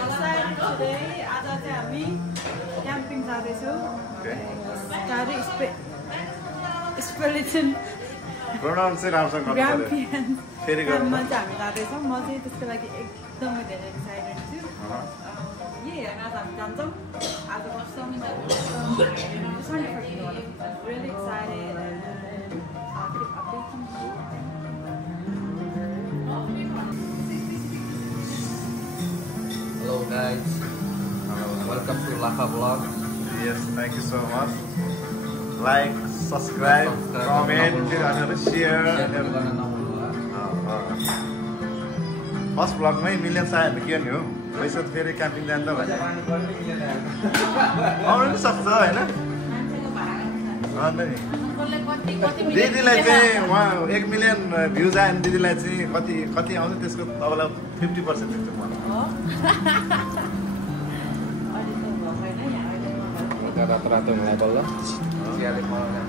excited today. आज चाहिँ हामी क्याम्पिङ जाँदैछौँ. Spellation pronounce चाहिँ राम्रोसँग गर्नु पर्यो. फेरि गर्नु. म चाहिँ हामी जाँदैछौँ. म चाहिँ त्यसको लागि एकदमै धेरै एक्साइटेड छु. आज हामी जान्छौँ. आज बस्छौँ. Really excited and I'll keep updating you. Hello guys. Welcome to Laka Vlog. Yes, thank you so much. Like, subscribe, comment, share. First vlog में millions आए तो क्या नहीं हो? वैसे तो फिर camping जाना था. और नहीं सकता है ना? हाँ नहीं. दीदीलाई चाहिँ वहाँ 1 million views आए दीदीलाई चाहिँ कति आउँछ त्यसको तपाईँलाई 50% दिन्छु म. Rata-rata mulai balla. Sialik malam.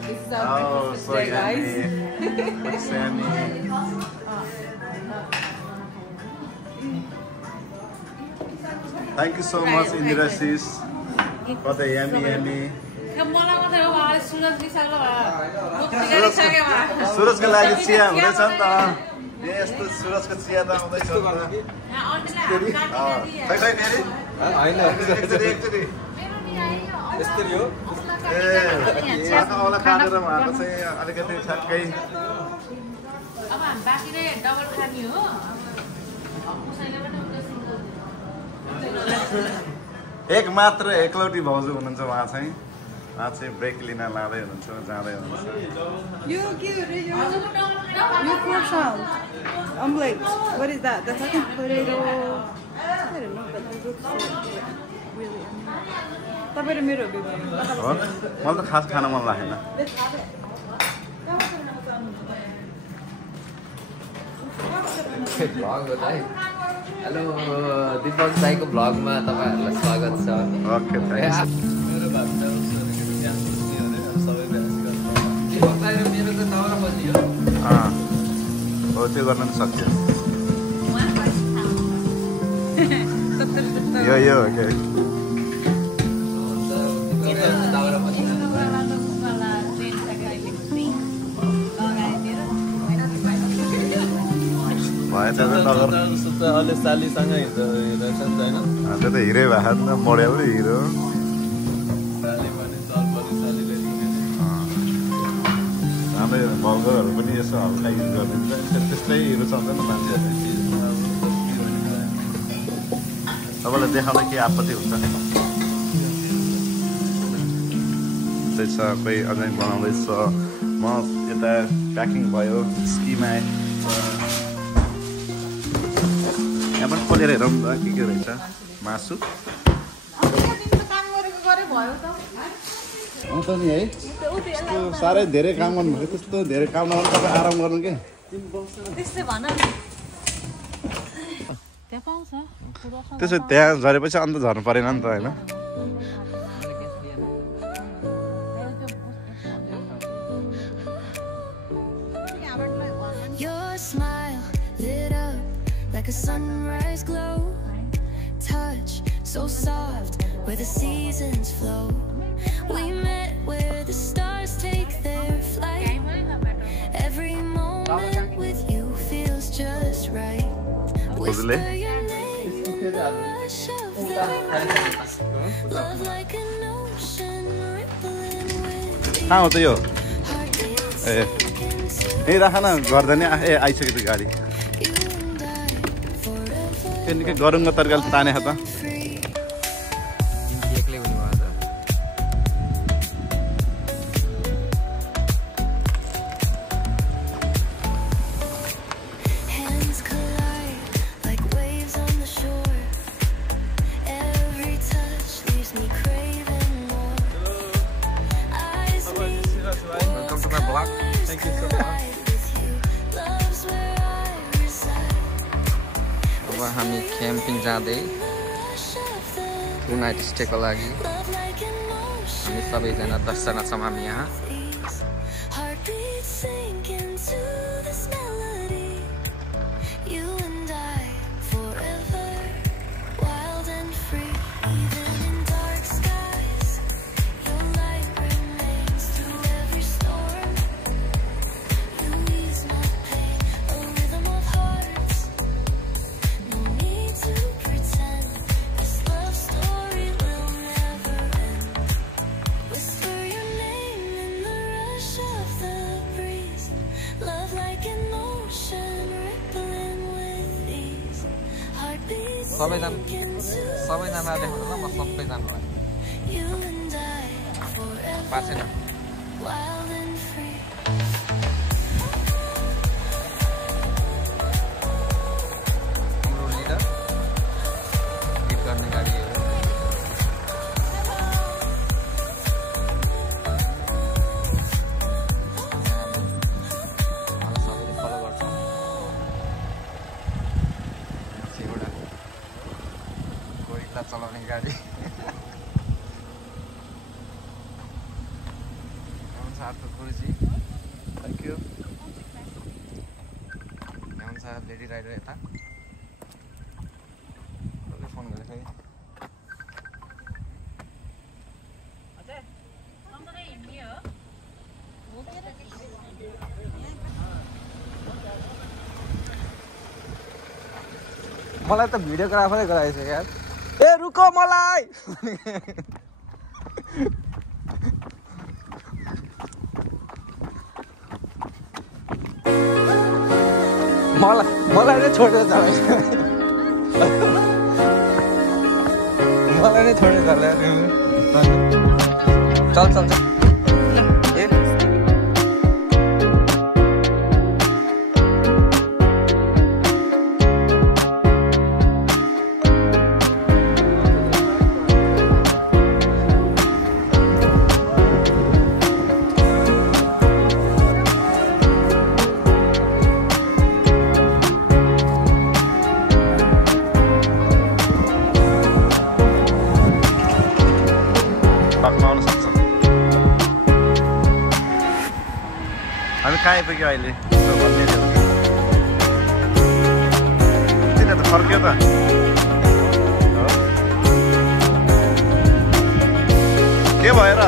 This is our breakfast today, guys. Sammy. Thank you so much, Indira sis, for the yummy. सुरजको लागि चिया हुँदैछ नि त. यस्तो सुरजको चिया त आउँदैछ नि त. खै फेरि हैन एकचोटि यस्तरी हो. ए आँखावाला काटेर उहाँको चाहिँ अलिकति ठ्याक्कै. अब हामी बाँकीले डबल खाने हो. एक मात्र एकलौटी भाउजू हुनुहुन्छ उहाँ चाहिँ. उहाँ चाहिँ ब्रेक लिन लाँदै हुनुहुन्छ जाँदै हुनुहुन्छ. You crush out. Omelette. What is that? That's like a potato. I don't know, but it looks really yummy. तपाईले मेरो हो मलाई त खास खान मन लागेन. भ्लग हो त है. हेलो दिपक दाइको भ्लगमा तपाईहरुलाई स्वागत छ. Okay thanks. दिपक दाइ मेरो त दाउरा बज्यो. हो त्यो गर्न पनि सक्यो. यो ओके. दाउरा बज्यो. भयो त नगर. अलि सालीसँग हिँड्दैछ नि त हैन. त्यो त हिरै भएको नि त मोडेल हिरो. साली पनि चल पनि सालीले हाम्रो भल्गरहरू पनि यसो हल्का युज गरिदिन्छ. त्यस्तै हिरो चल्छ नि मान्छेहरू. तपाईँलाई देखाउन के आपत्ति हुन्छ? त्यही छ कोही अझै बनाउँदैछ. म यता प्याकिङ भयो. स्कीमा यहाँ पनि खोलेर हेरौँ न के रहेछ. मासु आउँछ नि है. त्यस्तो साह्रै धेरै काम गर्नुभयो. त्यस्तो धेरै काम नगर्नु तपाईँ आराम गर्नु के. त्यसो त्यहाँ झरेपछि अन्त झर्नु परेन नि त होइन. Like a sunrise glow, touch so soft where the seasons flow. We met where the stars take their flight. Every moment with you feels just right. Whisper your name, rush of the rains. Love like an ocean rippling with कहाँ हो त यो? heart dancing ए यही राख न गर्दा नि. ए आइसक्यो त्यो गाडी. निकै गरौँको तरिकाले तानेको त. एक्लै हुनु भयो त. hands collide like waves on the shore. Every touch leaves me craving more. Eyes meet, Welcome to my vlog. Thank you so much. love's where I reside. अब हामी क्याम्पिङ जाँदै. Rush of the 2 नाइट स्टेको लागि हामी सबैजना 10 जना छौँ हामी यहाँ सबैजना देख्नु ल म सबैजना भयो पासेन हाम्रो लिडर लिड गर्ने गाडी चलाउने गाडी साथको गुरुजी थ्याङ्क यू यहाँ हुन्छ लेडी राइडर यता फोन गरेको है मलाई त भिडियोग्राफरै गराएछ यार ए रुको मलाई मलाई नै छोडेर जाने मलाई नै छोडेर जाने चल चल चल हामी कहाँ आइपुग्यो अहिले किन त फर्क्यो त के भएर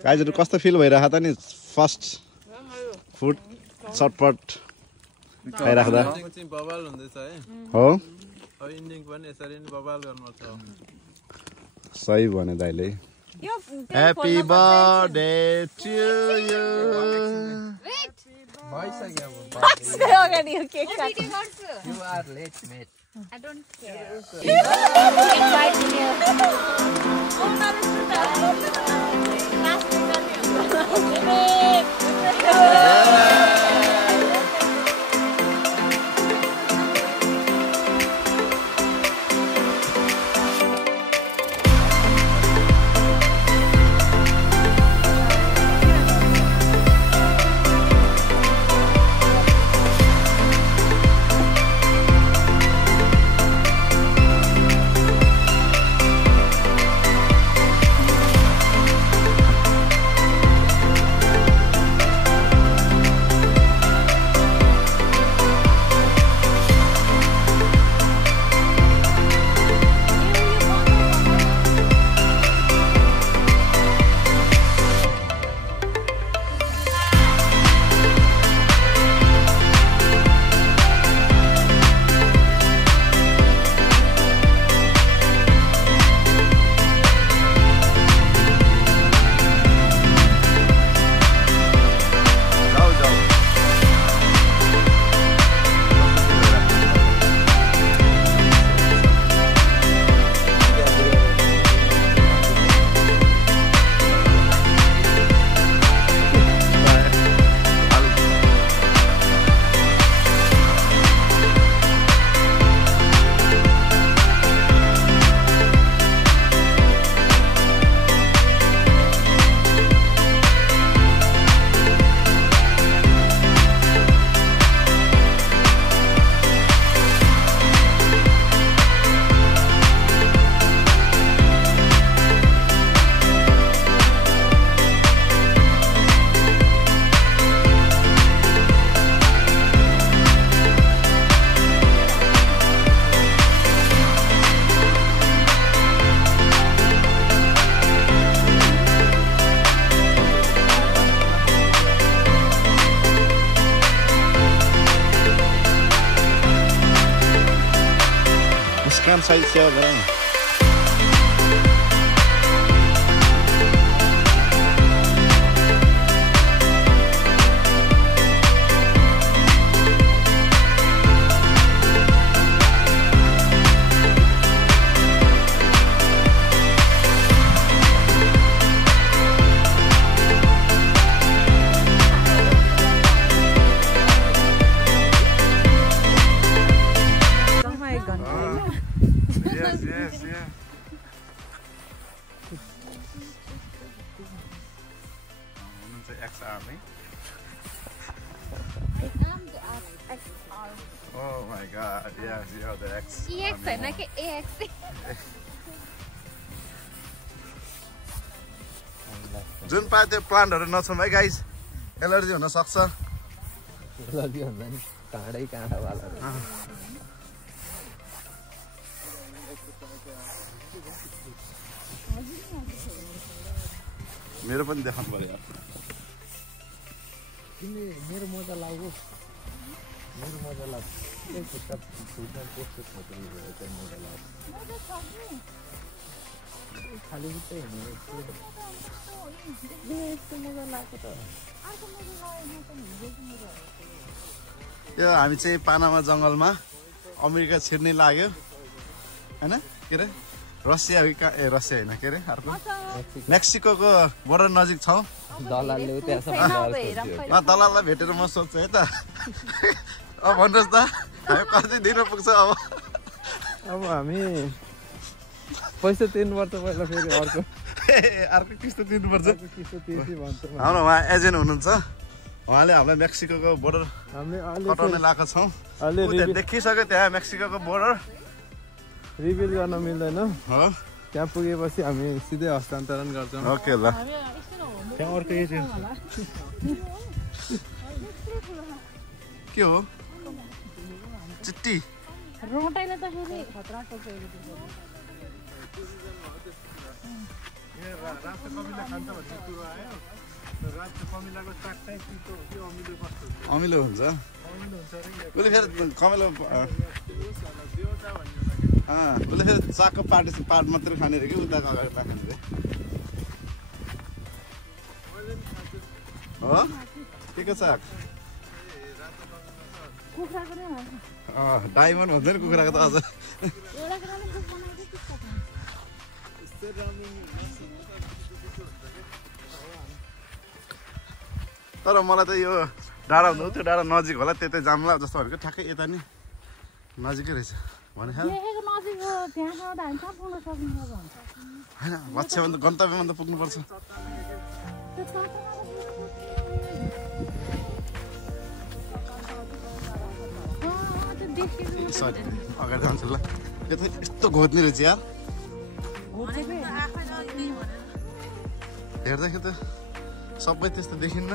गाइजहरु कस्तो फिल भइरहेको त नि फर्स्ट फुड चटपट खाइराख्दा बवाल हुँदैछ है हो अब इन्डिङ पनि यसरी नै बवाल गर्नुपर्छ सही भने दाइले ह्यापी बर्थडे टु यु भइसक्यो already okay. You are late, mate. I don't care. Invite me. Oh, French size सेवा गरौँ न Oh my god, yes, you're the X. EX होइन कि AX जुन पाए त्यो प्लान्टहरु नछौँ है गाइस एलर्जी हुन सक्छ एलर्जी हुन्छ नि काँडै काँडावाला मेरो पनि देखाउनु पर्यो मेरो मोजा लाउ मेरो मोजा लाउ एक खुट्टा फुट्न त्यस्तो फोटो लिएको मोजा लाउ खाली खुट्टै हिँड्ने यस्तो मोजा लाएको त यो हामी चाहिँ पानामा जंगलमा अमेरिका छिर्ने लाग्यो हैन के रे रसिया रसिया हैन के रे अर्को मेक्सिकोको बोर्डर नजिक छौं दलालले त्यहाँसम्म दलाललाई भेटेर म सोध्छु है त अब भन्नुस् त हामी कति दिन पुग्छ अब हामी पैसा तिर्नुपर्छ पहिला फेरि अर्को किस्तो तिर्नुपर्छ किस्तो तिर्सी भन्छ हाम्रो उहाँ एजेन्ट हुनुहुन्छ उहाँले हामीलाई मेक्सिकोको बोर्डर कटाउने लगाएको छौँ देखिसक्यो त्यहाँ मेक्सिकोको बोर्डर रिभिल गर्न मिल्दैन त्यहाँ पुगेपछि हामी सिधै हस्तान्तरण गर्छौँ ओके ल त्यहाँ अर्को एजेन्ट के हो चिट्टी रोटाइले त फेरि खतरा टोकेको अमिलो हुन्छ उसले फेरि कमिलो उसले फेरि चाकको पार्ट मात्रै खाने रे कि उताको अगाडि राख्ने रे हो के को चाक डायमन्ड हुन्छ नि कुखुराको त अझ तर मलाई त यो डाँडा हुँदा त्यो डाँडा नजिक होला त्यतै जाम्ला जस्तो भनेको ठ्याक्कै यता नि नजिकै रहेछ भने होइन लक्ष्यमा त गन्तव्यमा त पुग्नुपर्छ सरी अगाडि जान्छु ल यो त यस्तो घोच्ने रहेछ यार हेर्दाखेरि त सबै त्यस्तो देखिन्न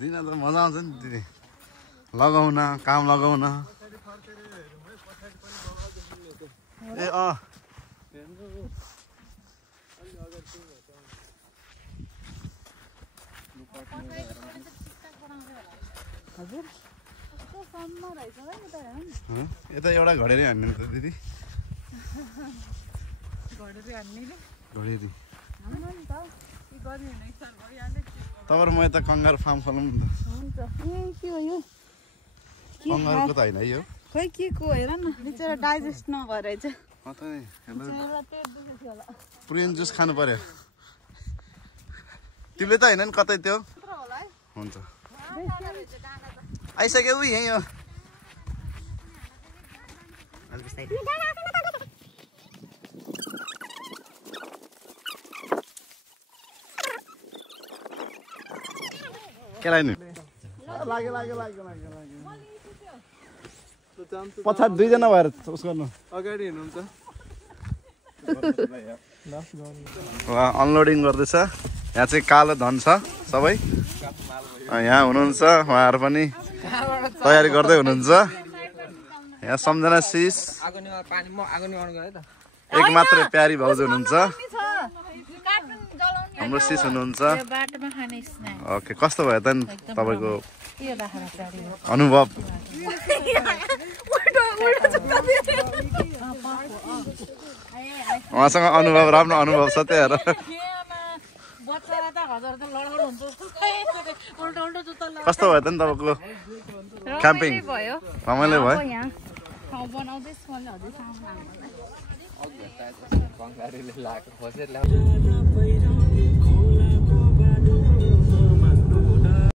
दिन त मजा आउँछ नि दिदी लगाउन काम लगाउन ए यता एउटा घडेरी हान्ने त दिदी घडेरी तपाईँ म यता कङ्गारू फार्म खोलौँ नि त कङ्गारूको त होइन है यो खोइ के को हेर न बिचरा डाइजेस्ट नभएर चाहिँ प्रुन जुस खानु पर्यो तिमीले त होइन नि कतै त्यो हुन्छ आइसक्यो उही यहीँ हो के लाग्यो पछाडि दुईजना भएर उस गर्नु अगाडि हिँड्नुहुन्छ अनलोडिङ गर्दैछ यहाँ चाहिँ कालो धन छ सबै यहाँ हुनुहुन्छ उहाँहरू पनि तयारी गर्दै हुनुहुन्छ यहाँ सम्झना शिष एक मात्र प्यारी भाउजू हुनुहुन्छ हाम्रो सिस हुनुहुन्छ यो बाटोमा खाने स्न्याक ओके कस्तो भयो त नि तपाईँको यो बाख्रा चाडी हो अनुभव उहाँसँग अनुभव राम्रो अनुभव छ त्यही हेर कस्तो भयो त नि तपाईँको क्याम्पिङ भयो रमाइलो भयो यहाँ ठाउँ बनाउँदैछ मैले हजुरसँग बङ्गालीले लाएको खोजेर ल्याउँछ